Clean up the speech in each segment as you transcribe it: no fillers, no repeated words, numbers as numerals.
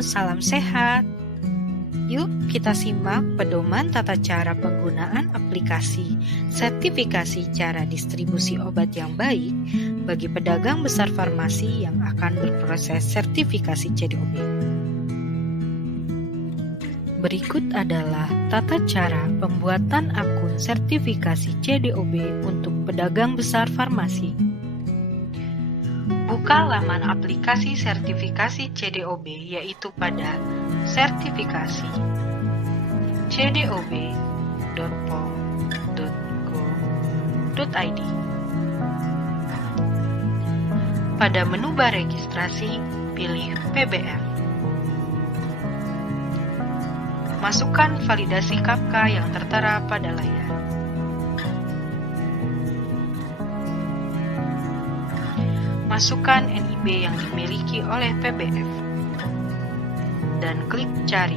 salam sehat. Yuk kita simak pedoman tata cara penggunaan aplikasi sertifikasi cara distribusi obat yang baik bagi pedagang besar farmasi yang akan berproses sertifikasi CDOB. Berikut adalah tata cara pembuatan akun sertifikasi CDOB untuk pedagang besar farmasi. Buka laman aplikasi sertifikasi CDOB yaitu pada sertifikasi cdob.pom.go.id. Pada menu bar registrasi, pilih PBF. Masukkan validasi KAPKA yang tertera pada layar. Masukkan NIB yang dimiliki oleh PBF dan klik cari.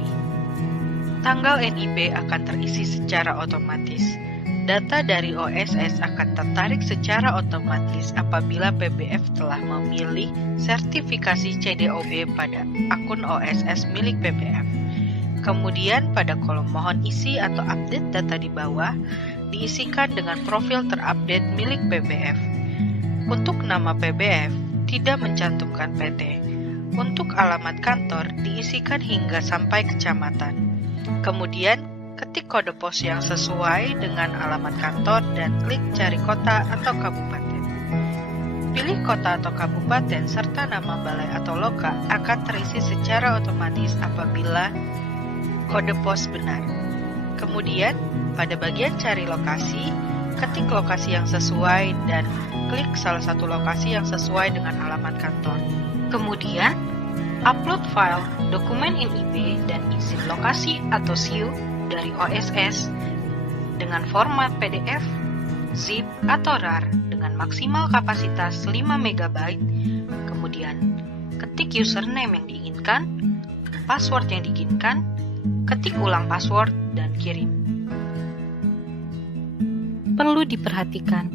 Tanggal NIB akan terisi secara otomatis. Data dari OSS akan tertarik secara otomatis apabila PBF telah memilih sertifikasi CDOB pada akun OSS milik PBF. Kemudian pada kolom mohon isi atau update data di bawah diisikan dengan profil terupdate milik PBF. Untuk nama PBF, tidak mencantumkan PT. Untuk alamat kantor, diisikan hingga sampai kecamatan. Kemudian, ketik kode pos yang sesuai dengan alamat kantor dan klik cari kota atau kabupaten. Pilih kota atau kabupaten serta nama balai atau loka akan terisi secara otomatis apabila kode pos benar. Kemudian, pada bagian cari lokasi, ketik lokasi yang sesuai dan klik salah satu lokasi yang sesuai dengan alamat kantor. Kemudian, upload file, dokumen NIB, dan izin lokasi atau SIU dari OSS dengan format PDF, zip, atau RAR dengan maksimal kapasitas 5 MB. Kemudian, ketik username yang diinginkan, password yang diinginkan, ketik ulang password, dan kirim. Perlu diperhatikan,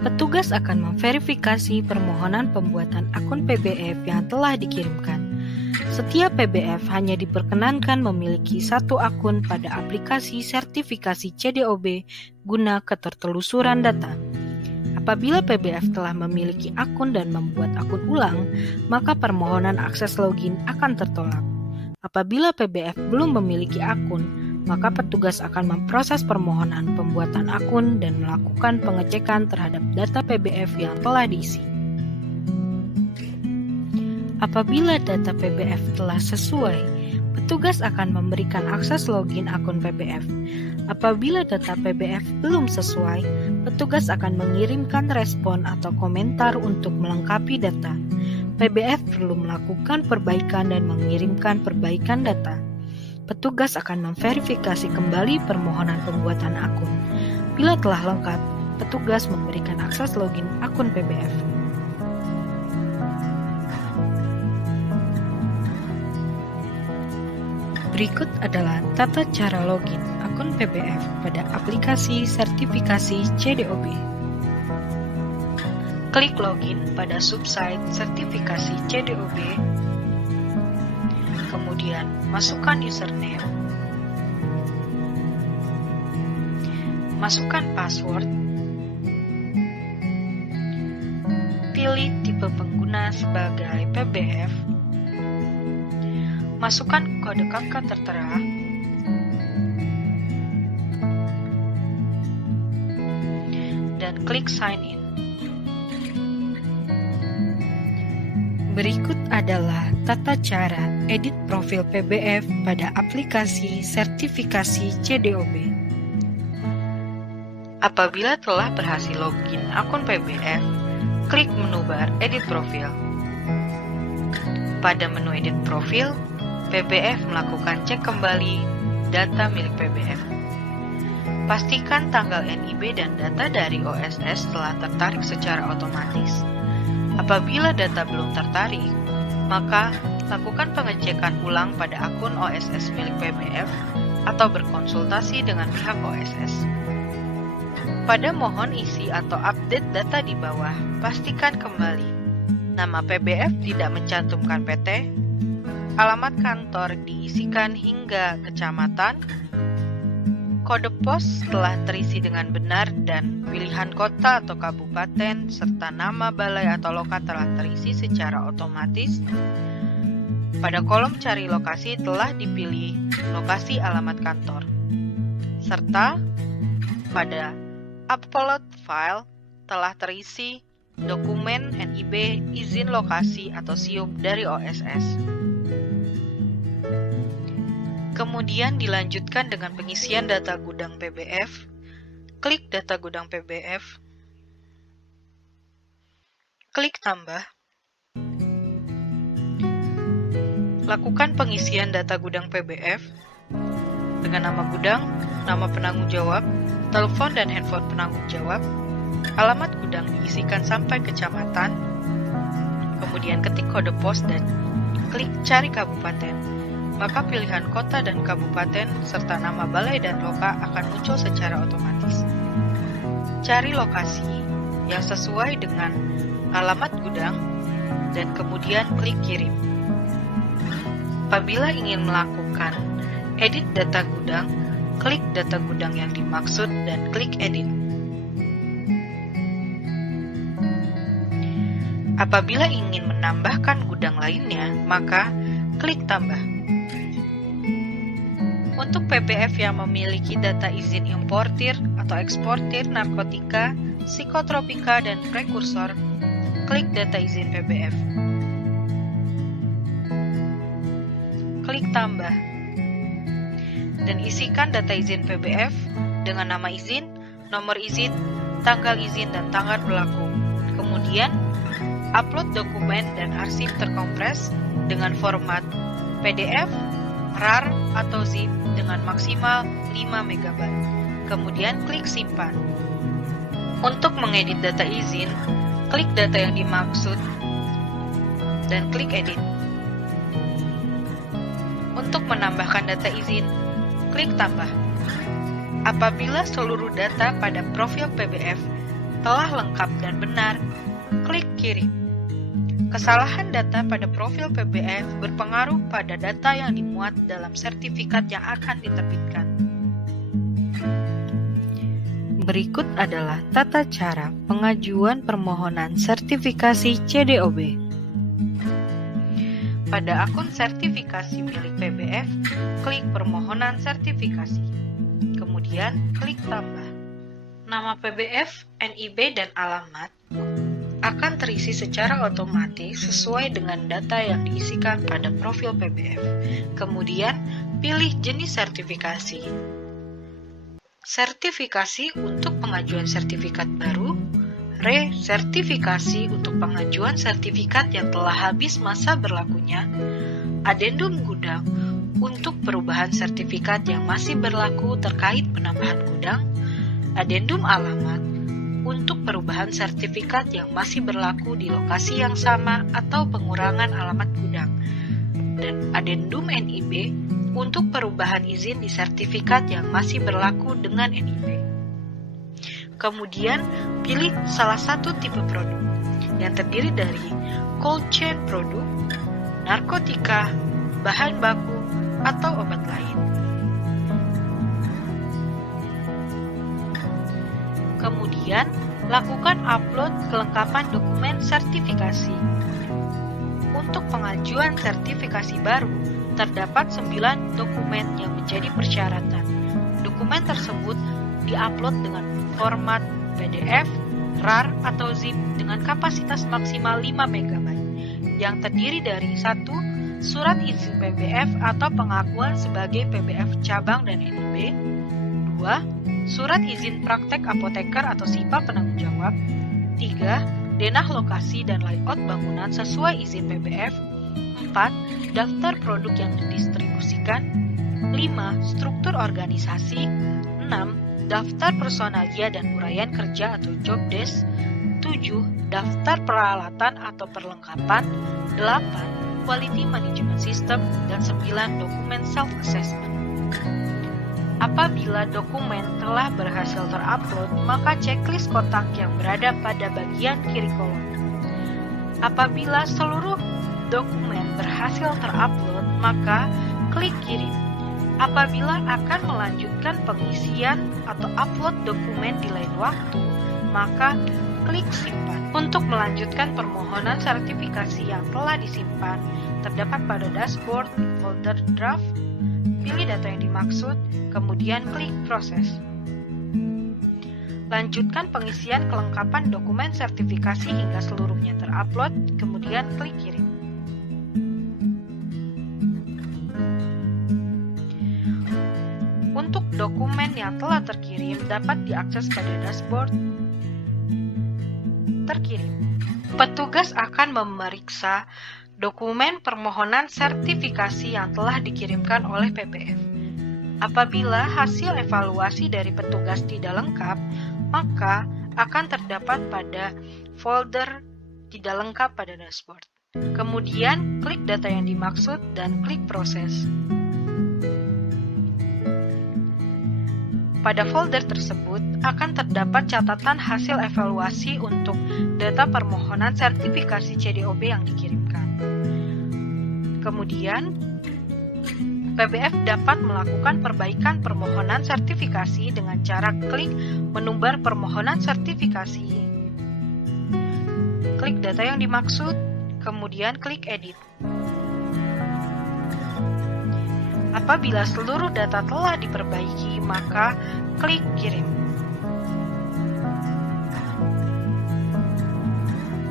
petugas akan memverifikasi permohonan pembuatan akun PBF yang telah dikirimkan. Setiap PBF hanya diperkenankan memiliki satu akun pada aplikasi sertifikasi CDOB guna ketertelusuran data. Apabila PBF telah memiliki akun dan membuat akun ulang, maka permohonan akses login akan tertolak. Apabila PBF belum memiliki akun, maka petugas akan memproses permohonan pembuatan akun dan melakukan pengecekan terhadap data PBF yang telah diisi. Apabila data PBF telah sesuai, petugas akan memberikan akses login akun PBF. Apabila data PBF belum sesuai, petugas akan mengirimkan respon atau komentar untuk melengkapi data. PBF perlu melakukan perbaikan dan mengirimkan perbaikan data. Petugas akan memverifikasi kembali permohonan pembuatan akun. Bila telah lengkap, petugas memberikan akses login akun PBF. Berikut adalah tata cara login akun PBF pada aplikasi sertifikasi CDOB. Klik login pada subsite sertifikasi CDOB. Kemudian, masukkan username, masukkan password, pilih tipe pengguna sebagai PBF, masukkan kode KAPKA tertera, dan klik sign in. Berikut adalah tata cara edit profil PBF pada aplikasi sertifikasi CDOB. Apabila telah berhasil login akun PBF, klik menu bar edit profil. Pada menu edit profil, PBF melakukan cek kembali data milik PBF. Pastikan tanggal NIB dan data dari OSS telah tertarik secara otomatis. Apabila data belum tertarik, maka lakukan pengecekan ulang pada akun OSS milik PBF atau berkonsultasi dengan pihak OSS. Pada mohon isi atau update data di bawah, pastikan kembali nama PBF tidak mencantumkan PT, alamat kantor diisikan hingga kecamatan, kode pos telah terisi dengan benar dan pilihan kota atau kabupaten serta nama balai atau loka telah terisi secara otomatis. Pada kolom cari lokasi telah dipilih lokasi alamat kantor. Serta pada upload file telah terisi dokumen NIB izin lokasi atau SIUP dari OSS. Kemudian dilanjutkan dengan pengisian data gudang PBF. Klik data gudang PBF. Klik tambah. Lakukan pengisian data gudang PBF dengan nama gudang, nama penanggung jawab, telepon dan handphone penanggung jawab. Alamat gudang diisikan sampai kecamatan. Kemudian ketik kode pos dan klik cari kabupaten. Maka pilihan kota dan kabupaten serta nama balai dan loka akan muncul secara otomatis. Cari lokasi yang sesuai dengan alamat gudang dan kemudian klik kirim. Apabila ingin melakukan edit data gudang, klik data gudang yang dimaksud dan klik edit. Apabila ingin menambahkan gudang lainnya, maka klik tambah. Untuk PBF yang memiliki data izin importir atau eksportir narkotika, psikotropika, dan prekursor, klik data izin PBF. Klik tambah. Dan isikan data izin PBF dengan nama izin, nomor izin, tanggal izin, dan tanggal berlaku. Kemudian, upload dokumen dan arsip terkompres dengan format PDF, RAR, atau ZIP dengan maksimal 5 MB. Kemudian klik simpan. Untuk mengedit data izin, klik data yang dimaksud dan klik edit. Untuk menambahkan data izin, klik tambah. Apabila seluruh data pada profil PBF telah lengkap dan benar, klik kirim. Kesalahan data pada profil PBF berpengaruh pada data yang dimuat dalam sertifikat yang akan diterbitkan. Berikut adalah tata cara pengajuan permohonan sertifikasi CDOB. Pada akun sertifikasi milik PBF, klik permohonan sertifikasi. Kemudian klik tambah. Nama PBF, NIB, dan alamat akan terisi secara otomatis sesuai dengan data yang diisikan pada profil PBF. Kemudian, pilih jenis sertifikasi. Sertifikasi untuk pengajuan sertifikat baru, resertifikasi untuk pengajuan sertifikat yang telah habis masa berlakunya, adendum gudang untuk perubahan sertifikat yang masih berlaku terkait penambahan gudang, adendum alamat untuk perubahan sertifikat yang masih berlaku di lokasi yang sama atau pengurangan alamat gudang, dan adendum NIB untuk perubahan izin di sertifikat yang masih berlaku dengan NIB. Kemudian, pilih salah satu tipe produk yang terdiri dari cold chain produk, narkotika, bahan baku, atau obat lain. Kemudian, lakukan upload kelengkapan dokumen sertifikasi. Untuk pengajuan sertifikasi baru, terdapat 9 dokumen yang menjadi persyaratan. Dokumen tersebut diupload dengan format PDF, RAR, atau ZIP dengan kapasitas maksimal 5 MB, yang terdiri dari 1. Surat izin PBF atau pengakuan sebagai PBF cabang dan NIB. 2. Surat izin praktek apoteker atau SIPA penanggung jawab. 3. Denah lokasi dan layout bangunan sesuai izin PBF. 4. Daftar produk yang didistribusikan. 5. Struktur organisasi. 6. Daftar personalia dan uraian kerja atau job desk. 7. Daftar peralatan atau perlengkapan. 8. Quality Management System. Dan 9. Dokumen self-assessment. Apabila dokumen telah berhasil terupload, maka checklist kotak yang berada pada bagian kiri kolom. Apabila seluruh dokumen berhasil terupload, maka klik kirim. Apabila akan melanjutkan pengisian atau upload dokumen di lain waktu, maka klik simpan. Untuk melanjutkan permohonan sertifikasi yang telah disimpan, terdapat pada dashboard folder draft, pilih data yang dimaksud, kemudian klik proses. Lanjutkan pengisian kelengkapan dokumen sertifikasi hingga seluruhnya terupload, kemudian klik kirim. Untuk dokumen yang telah terkirim dapat diakses pada dashboard terkirim. Petugas akan memeriksa dokumen permohonan sertifikasi yang telah dikirimkan oleh PBF. Apabila hasil evaluasi dari petugas tidak lengkap, maka akan terdapat pada folder tidak lengkap pada dashboard. Kemudian, klik data yang dimaksud dan klik proses. Pada folder tersebut akan terdapat catatan hasil evaluasi untuk data permohonan sertifikasi CDOB yang dikirimkan. Kemudian, PBF dapat melakukan perbaikan permohonan sertifikasi dengan cara klik menu bar permohonan sertifikasi. Klik data yang dimaksud, kemudian klik edit. Apabila seluruh data telah diperbaiki, maka klik kirim.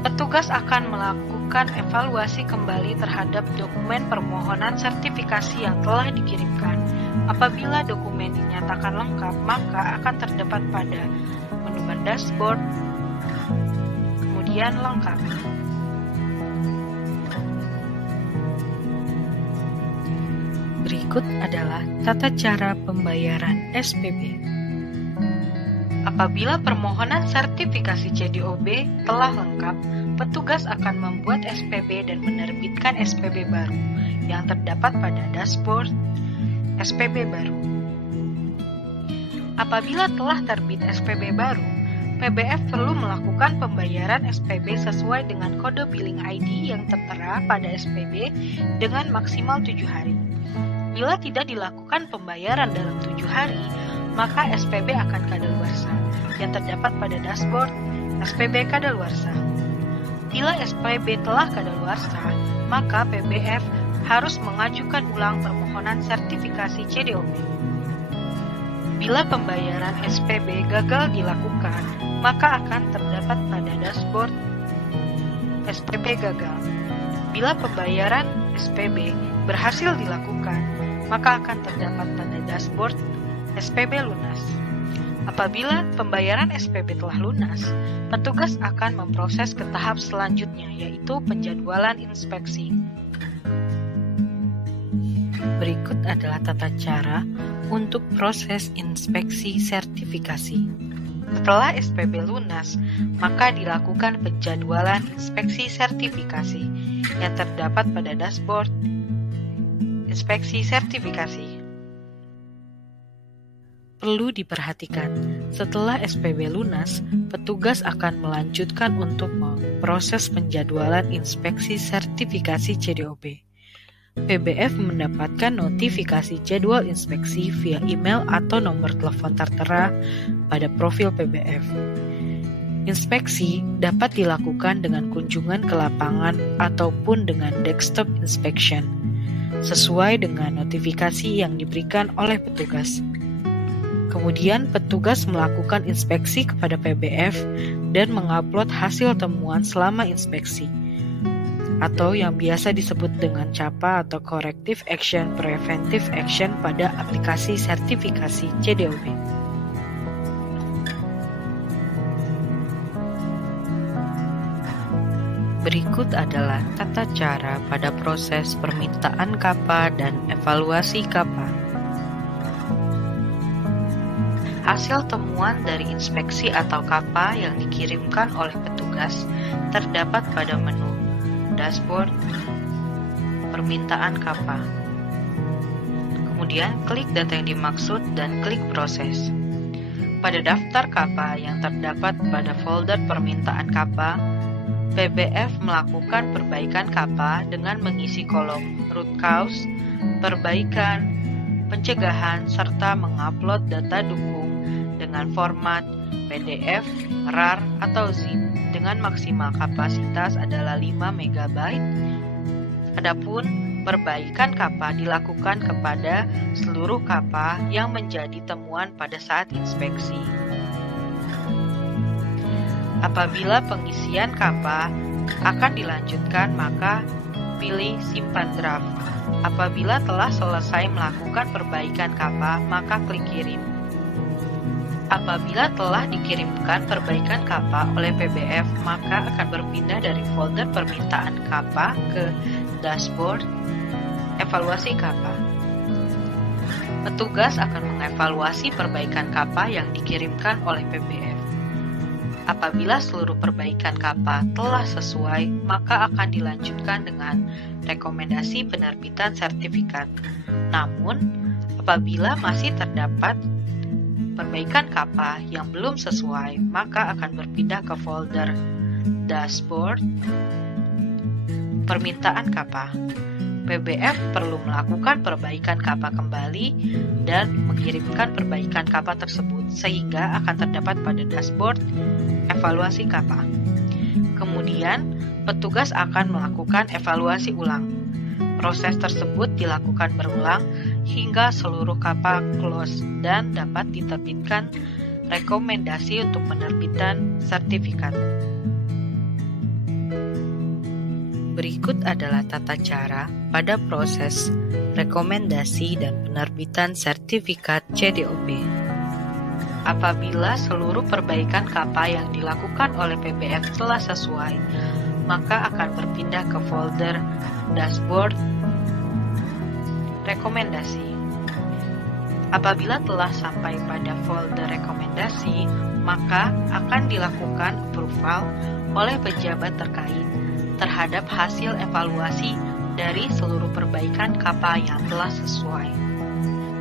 Petugas akan melakukan evaluasi kembali terhadap dokumen permohonan sertifikasi yang telah dikirimkan. Apabila dokumen dinyatakan lengkap, maka akan terdapat pada menu bar dashboard, kemudian lengkap. Berikut adalah tata cara pembayaran SPB. Apabila permohonan sertifikasi CDOB telah lengkap, petugas akan membuat SPB dan menerbitkan SPB baru yang terdapat pada dashboard SPB baru. Apabila telah terbit SPB baru, PBF perlu melakukan pembayaran SPB sesuai dengan kode billing ID yang tertera pada SPB dengan maksimal 7 hari. Bila tidak dilakukan pembayaran dalam 7 hari, maka SPB akan kadaluarsa yang terdapat pada dashboard SPB kadaluarsa. Bila SPB telah kadaluarsa, maka PBF harus mengajukan ulang permohonan sertifikasi CDOB. Bila pembayaran SPB gagal dilakukan, maka akan terdapat pada dashboard SPB gagal. Bila pembayaran SPB berhasil dilakukan, maka akan terdapat pada dashboard SPB lunas. Apabila pembayaran SPB telah lunas, petugas akan memproses ke tahap selanjutnya, yaitu penjadwalan inspeksi. Berikut adalah tata cara untuk proses inspeksi sertifikasi. Setelah SPB lunas, maka dilakukan penjadwalan inspeksi sertifikasi yang terdapat pada dashboard inspeksi sertifikasi. Perlu diperhatikan, setelah SPB lunas, petugas akan melanjutkan untuk memproses penjadwalan inspeksi sertifikasi CDOB. PBF mendapatkan notifikasi jadwal inspeksi via email atau nomor telepon tertera pada profil PBF. Inspeksi dapat dilakukan dengan kunjungan ke lapangan ataupun dengan desktop inspection, sesuai dengan notifikasi yang diberikan oleh petugas. Kemudian petugas melakukan inspeksi kepada PBF dan mengupload hasil temuan selama inspeksi, atau yang biasa disebut dengan CAPA atau Corrective Action Preventive Action pada aplikasi sertifikasi CDOB. Berikut adalah tata cara pada proses permintaan CAPA dan evaluasi CAPA. Hasil temuan dari inspeksi atau CAPA yang dikirimkan oleh petugas terdapat pada menu dashboard permintaan CAPA. Kemudian klik data yang dimaksud dan klik proses. Pada daftar CAPA yang terdapat pada folder permintaan CAPA, PBF melakukan perbaikan kappa dengan mengisi kolom root cause, perbaikan, pencegahan, serta mengupload data dukung dengan format PDF, RAR, atau zip dengan maksimal kapasitas adalah 5 MB. Adapun perbaikan kappa dilakukan kepada seluruh kappa yang menjadi temuan pada saat inspeksi. Apabila pengisian kappa akan dilanjutkan, maka pilih simpan draft. Apabila telah selesai melakukan perbaikan kappa, maka klik kirim. Apabila telah dikirimkan perbaikan kappa oleh PBF, maka akan berpindah dari folder permintaan kappa ke dashboard evaluasi kappa. Petugas akan mengevaluasi perbaikan kappa yang dikirimkan oleh PBF. Apabila seluruh perbaikan kappa telah sesuai, maka akan dilanjutkan dengan rekomendasi penerbitan sertifikat. Namun, apabila masih terdapat perbaikan kappa yang belum sesuai, maka akan berpindah ke folder dashboard permintaan kappa. PBF perlu melakukan perbaikan kappa kembali dan mengirimkan perbaikan kappa tersebut sehingga akan terdapat pada dashboard evaluasi kappa. Kemudian, petugas akan melakukan evaluasi ulang. Proses tersebut dilakukan berulang hingga seluruh kappa close dan dapat diterbitkan rekomendasi untuk penerbitan sertifikat. Berikut adalah tata cara pada proses rekomendasi dan penerbitan sertifikat CDOB. Apabila seluruh perbaikan kappa yang dilakukan oleh PBF telah sesuai, maka akan berpindah ke folder dashboard rekomendasi. Apabila telah sampai pada folder rekomendasi, maka akan dilakukan approval oleh pejabat terkait terhadap hasil evaluasi dari seluruh perbaikan kappa yang telah sesuai.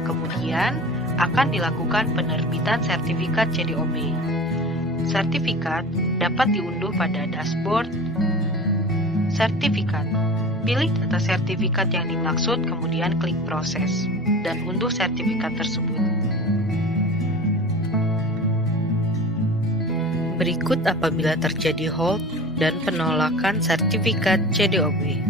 Kemudian akan dilakukan penerbitan sertifikat CDOB. Sertifikat dapat diunduh pada dashboard sertifikat. Pilih data sertifikat yang dimaksud, kemudian klik proses dan unduh sertifikat tersebut. Berikut apabila terjadi hold dan penolakan sertifikat CDOB.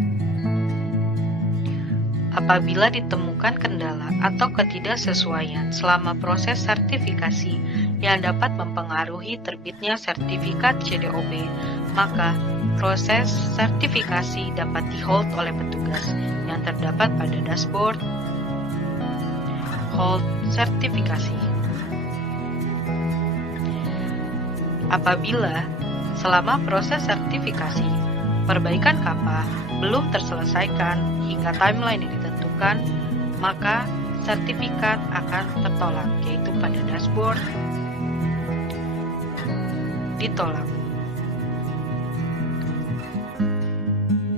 Apabila ditemukan kendala atau ketidaksesuaian selama proses sertifikasi yang dapat mempengaruhi terbitnya sertifikat CDOB, maka proses sertifikasi dapat di-hold oleh petugas yang terdapat pada dashboard hold sertifikasi. Apabila selama proses sertifikasi perbaikan kappa belum terselesaikan hingga timeline yang ditentukan, maka sertifikat akan tertolak, yaitu pada dashboard ditolak.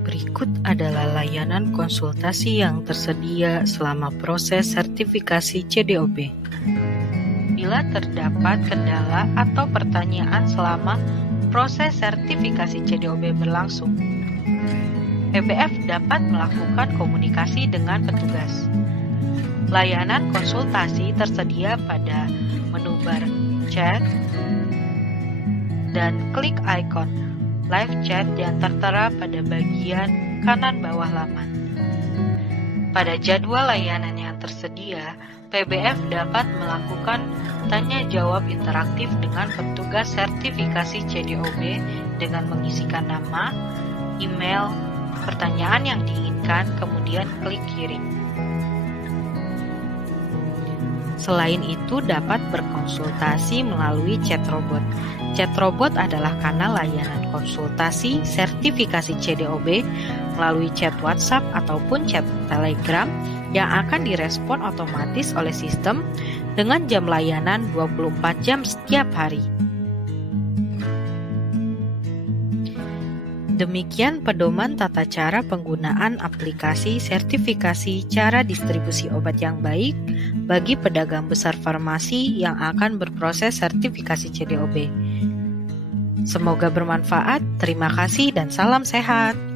Berikut adalah layanan konsultasi yang tersedia selama proses sertifikasi CDOB. Bila terdapat kendala atau pertanyaan selama proses sertifikasi CDOB berlangsung, PBF dapat melakukan komunikasi dengan petugas. Layanan konsultasi tersedia pada menu bar chat dan klik ikon live chat yang tertera pada bagian kanan bawah laman. Pada jadwal layanan yang tersedia, PBF dapat melakukan tanya jawab interaktif dengan petugas sertifikasi CDOB dengan mengisikan nama, email, pertanyaan yang diinginkan, kemudian klik kirim. Selain itu, dapat berkonsultasi melalui chat robot. Chat robot adalah kanal layanan konsultasi sertifikasi CDOB melalui chat WhatsApp ataupun chat Telegram yang akan direspon otomatis oleh sistem dengan jam layanan 24 jam setiap hari. Demikian pedoman tata cara penggunaan aplikasi sertifikasi cara distribusi obat yang baik bagi pedagang besar farmasi yang akan berproses sertifikasi CDOB. Semoga bermanfaat. Terima kasih dan salam sehat.